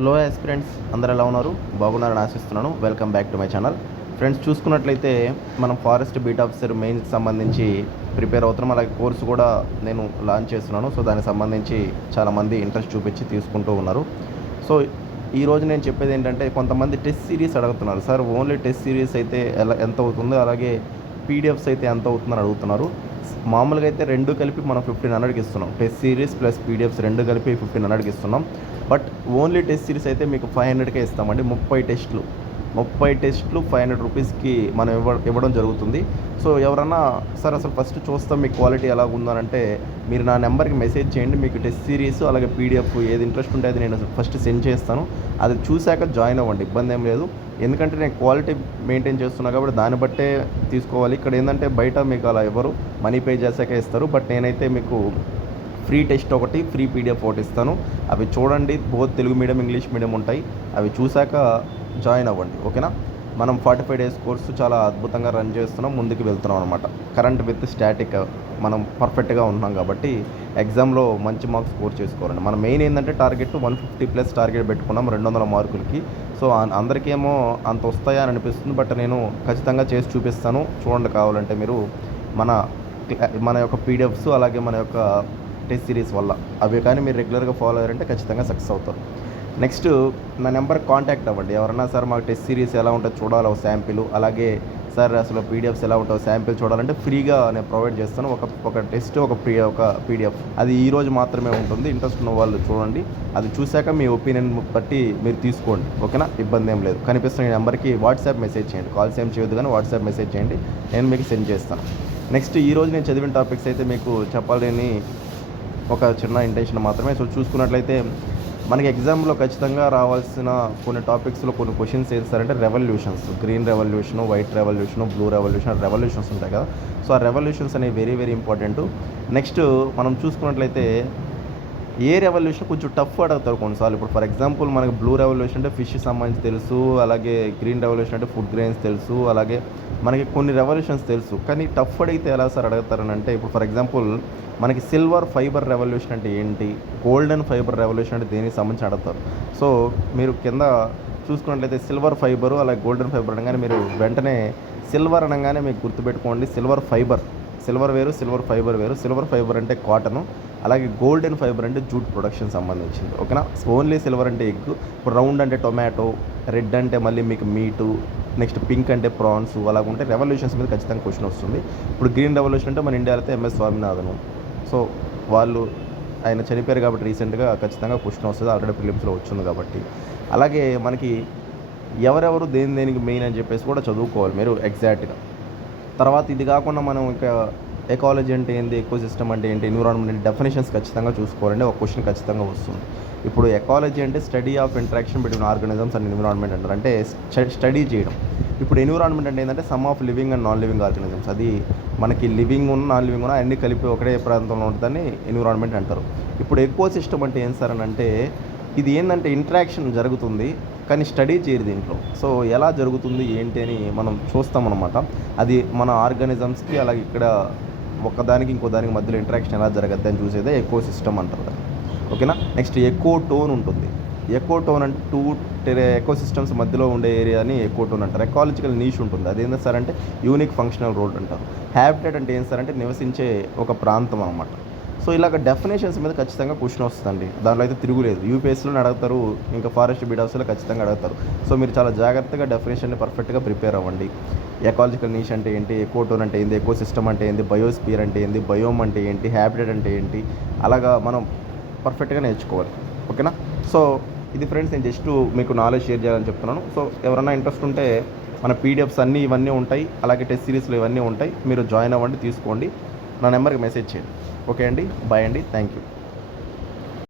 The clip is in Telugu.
హలో ఆస్పిరెంట్స్, అందరూ ఎలా ఉన్నారు? బాగున్నారని ఆశిస్తున్నాను. Welcome back to my channel. Friends, చూసుకున్నట్లయితే మనం ఫారెస్ట్ బీట్ ఆఫీసర్ మెయిన్కి సంబంధించి ప్రిపేర్ అవుతున్నాం. అలాగే కోర్సు కూడా నేను లాంచ్ చేస్తున్నాను. సో దానికి సంబంధించి చాలామంది ఇంట్రెస్ట్ చూపించి తీసుకుంటూ ఉన్నారు. సో ఈరోజు నేను చెప్పేది ఏంటంటే, కొంతమంది టెస్ట్ సిరీస్ అడుగుతున్నారు. సార్, ఓన్లీ టెస్ట్ సిరీస్ అయితే ఎంత అవుతుందో, అలాగే పీడిఎఫ్స్ అయితే ఎంత అవుతుందని అడుగుతున్నారు. మామూలుగా అయితే రెండు కలిపి మనం 1500కి ఇస్తున్నాం. టెస్ట్ సిరీస్ ప్లస్ పీడిఎఫ్స్ రెండు కలిపి 1500కి ఇస్తున్నాం. బట్ ఓన్లీ టెస్ట్ సిరీస్ అయితే మీకు 500కే ఇస్తామండి. 30 టెస్ట్లు 500 రూపీస్కి మనం ఇవ్వడం జరుగుతుంది. సో ఎవరన్నా సార్ అసలు ఫస్ట్ చూస్తాం మీ క్వాలిటీ ఎలా ఉందనంటే, మీరు నా నెంబర్కి మెసేజ్ చేయండి. మీకు టెస్ట్ సిరీస్ అలాగే పీడిఎఫ్ ఏది ఇంట్రెస్ట్ ఉంటే అది నేను ఫస్ట్ సెండ్ చేస్తాను. అది చూశాక జాయిన్ అవ్వండి, ఇబ్బంది ఏం లేదు. ఎందుకంటే నేను క్వాలిటీ మెయింటైన్ చేస్తున్నా కాబట్టి దాన్ని బట్టే తీసుకోవాలి. ఇక్కడ ఏంటంటే బయట మీకు అలా ఎవరు మనీ పే చేశాకే ఇస్తారు. బట్ నేనైతే మీకు ఫ్రీ టెస్ట్ ఒకటి, ఫ్రీ పీడిఎఫ్ ఒకటి ఇస్తాను. అవి చూడండి. Both Telugu medium, English medium ఉంటాయి. అవి చూశాక జాయిన్ అవ్వండి, ఓకేనా? మనం 45 డేస్ కోర్సు చాలా అద్భుతంగా రన్ చేస్తున్నాం, ముందుకు వెళ్తున్నాం అనమాట. కరెంట్ విత్ స్టాటిక్ మనం పర్ఫెక్ట్గా ఉంటున్నాం కాబట్టి ఎగ్జామ్లో మంచి మార్క్స్ స్కోర్ చేసుకోవాలండి. మన మెయిన్ ఏంటంటే టార్గెట్ 150+ టార్గెట్ పెట్టుకున్నాం 200 మార్కులకి. సో అందరికేమో అంత వస్తాయా అని అనిపిస్తుంది. బట్ నేను ఖచ్చితంగా చేసి చూపిస్తాను. చూడండి, కావాలంటే మీరు మన యొక్క పీడిఎఫ్స్ అలాగే మన యొక్క టెస్ట్ సిరీస్ వల్ల అవి కానీ మీరు రెగ్యులర్గా ఫాలో అయ్యారంటే ఖచ్చితంగా సక్సెస్ అవుతారు. నెక్స్ట్, నా నెంబర్ కాంటాక్ట్ అవ్వండి. ఎవరన్నా సార్ మాకు టెస్ట్ సిరీస్ ఎలా ఉంటుందో చూడాలి ఒక శాంపిల్, అలాగే సార్ అసలు పీడిఎఫ్స్ ఎలా ఉంటుందో శాంపిల్ చూడాలంటే ఫ్రీగా నేను ప్రొవైడ్ చేస్తాను. ఒక టెస్ట్ ఒక పీడిఎఫ్ అది ఈరోజు మాత్రమే ఉంటుంది. ఇంట్రెస్ట్ ఉన్న వాళ్ళు చూడండి. అది చూశాక మీ ఒపీనియన్ బట్టి మీరు తీసుకోండి, ఓకేనా? ఇబ్బంది ఏం లేదు. కనిపిస్తున్న ఈ నెంబర్కి వాట్సాప్ మెసేజ్ చేయండి. కాల్స్ ఏం చేయొద్దు, కానీ వాట్సాప్ మెసేజ్ చేయండి, నేను మీకు సెండ్ చేస్తాను. నెక్స్ట్, ఈరోజు నేను చదివిన టాపిక్స్ అయితే మీకు చెప్పాలని ఒక చిన్న ఇంటెన్షన్ మాత్రమే. సో చూసుకున్నట్లయితే మనకి ఎగ్జామ్లో ఖచ్చితంగా రావాల్సిన కొన్ని టాపిక్స్లో కొన్ని క్వశ్చన్స్ ఏంటారంటే revolutions, green revolution, white revolution, blue revolutions ఉంటాయి కదా. సో ఆ రెవల్యూషన్స్ అనేవి వెరీ వెరీ ఇంపార్టెంట్. నెక్స్ట్ మనం చూసుకున్నట్లయితే ఏ రెవల్యూషన్ కొంచెం టఫ్ అడుగుతారు కొన్నిసార్లు. ఇప్పుడు ఫర్ ఎగ్జాంపుల్ మనకి బ్లూ రెవల్యూషన్ అంటే ఫిష్ సంబంధించి తెలుసు, అలాగే గ్రీన్ రెవల్యూషన్ అంటే ఫుడ్ గ్రెయిన్స్ తెలుసు, అలాగే మనకి కొన్ని రెవల్యూషన్స్ తెలుసు. కానీ టఫ్ అడిగితే ఎలా సార్ అడుగుతారని అంటే, ఇప్పుడు ఫర్ ఎగ్జాంపుల్ మనకి సిల్వర్ ఫైబర్ రెవల్యూషన్ అంటే ఏంటి, గోల్డెన్ ఫైబర్ రెవల్యూషన్ అంటే దేనికి సంబంధించి అడుగుతారు. సో మీరు కింద చూసుకున్నట్లయితే సిల్వర్ ఫైబరు అలాగే గోల్డెన్ ఫైబర్ అనగానే మీరు వెంటనే సిల్వర్ అనగానే మీకు గుర్తుపెట్టుకోండి సిల్వర్ ఫైబర్. సిల్వర్ వేరు, సిల్వర్ ఫైబర్ వేరు. సిల్వర్ ఫైబర్ అంటే కాటను, అలాగే గోల్డెన్ ఫైబర్ అంటే జూట్ ప్రొడక్షన్ సంబంధించింది, ఓకేనా? ఓన్లీ సిల్వర్ అంటే ఎగ్, ఇప్పుడు రౌండ్ అంటే టొమాటో, రెడ్ అంటే మళ్ళీ మీకు మీటు, నెక్స్ట్ పింక్ అంటే ప్రాన్స్, అలాగ ఉంటే రెవల్యూషన్స్ మీద ఖచ్చితంగా క్వశ్చన్ వస్తుంది. ఇప్పుడు గ్రీన్ రెవల్యూషన్ అంటే మన ఇండియాలో అయితే ఎంఎస్ స్వామినాథన్. సో ఆయన చనిపోయారు కాబట్టి రీసెంట్గా ఖచ్చితంగా క్వశ్చన్ వస్తుంది. ఆల్రెడీ ప్రిలిమ్స్లో వచ్చింది కాబట్టి. అలాగే మనకి ఎవరెవరు దేనికి మెయిన్ అని చెప్పేసి కూడా చదువుకోవాలి మీరు ఎగ్జాక్ట్గా. తర్వాత ఇది కాకుండా మనం ఇంకా ఎకాలజీ అంటే ఏంటి, ఎకో సిస్టమ్ అంటే ఏంటి, ఎన్విరాన్మెంట్ డెఫినేషన్స్ ఖచ్చితంగా చూసుకోవాలండి. ఒక క్వశ్చన్ ఖచ్చితంగా వస్తుంది. ఇప్పుడు ఎకాలజీ అంటే study of interaction between organisms and environment అంటారు, అంటే స్టడీ చేయడం. ఇప్పుడు ఎన్విరాన్మెంట్ అంటే ఏంటంటే some of living and non living organisms. అది మనకి లివింగ్ ఉన్న నాన్ లివింగ్ ఉన్న అన్నీ కలిపి ఒకటే ప్రాంతంలో ఉంటుందని ఎన్విరాన్మెంట్ అంటారు. ఇప్పుడు ఎకో సిస్టమ్ అంటే ఏం సార్ అని అంటే, ఇది ఏంటంటే ఇంటరాక్షన్ జరుగుతుంది కానీ స్టడీ చేయరు దీంట్లో. సో ఎలా జరుగుతుంది ఏంటి అని మనం చూస్తామన్నమాట. అది మన ఆర్గానిజమ్స్కి అలాగే ఇక్కడ ఒకదానికి ఇంకో దానికి మధ్యలో ఇంటరాక్షన్ ఎలా జరగద్ది అని చూసేదే ఎకో సిస్టమ్ అంటారు దాన్ని, ఓకేనా? నెక్స్ట్ ఎకో టోన్ ఉంటుంది. ఎకో టోన్ అంటే ఎకో సిస్టమ్స్ మధ్యలో ఉండే ఏరియాని ఎకో టోన్ అంటారు. ఎకాలజికల్ నీష్ ఉంటుంది, అదేంటి సార్ అంటే యూనిక్ ఫంక్షనల్ రోల్ అంటారు. హ్యాబిటేట్ అంటే ఏం సార్ అంటే నివసించే ఒక ప్రాంతం అన్నమాట. సో ఇలాగ డెఫినేషన్స్ మీద ఖచ్చితంగా క్వశ్చన్ వస్తుందండి, దాంట్లో అయితే తిరుగులేదు. యూపీఎస్సీలో అడుగుతారు, ఇంకా ఫారెస్ట్ బీట్ ఆఫీస్లో ఖచ్చితంగా అడుగుతారు. సో మీరు చాలా జాగ్రత్తగా డెఫినేషన్ని పర్ఫెక్ట్గా ప్రిపేర్ అవ్వండి. ఎకాలజికల్ నీష్ అంటే ఏంటి, ఎకో టోన్ అంటే ఏంటి, ఎకో సిస్టమ్ అంటే ఏంటి, బయోస్పియర్ అంటే ఏంటి, బయోమ్ అంటే ఏంటి, హ్యాబిటేట్ అంటే ఏంటి, అలాగా మనం పర్ఫెక్ట్గా నేర్చుకోవాలి, ఓకేనా? సో ఇది ఫ్రెండ్స్, నేను జస్ట్ మీకు నాలెడ్జ్ షేర్ చేయాలని చెప్తున్నాను. సో ఎవరైనా ఇంట్రెస్ట్ ఉంటే మన పీడిఎఫ్స్ అన్నీ ఇవన్నీ ఉంటాయి, అలాగే టెస్ట్ సిరీస్లో ఇవన్నీ ఉంటాయి. మీరు జాయిన్ అవ్వండి, తీసుకోండి. నా నెంబర్కి మెసేజ్ చేయండి. ఓకే అండి, బాయ్ అండి, థ్యాంక్ యూ.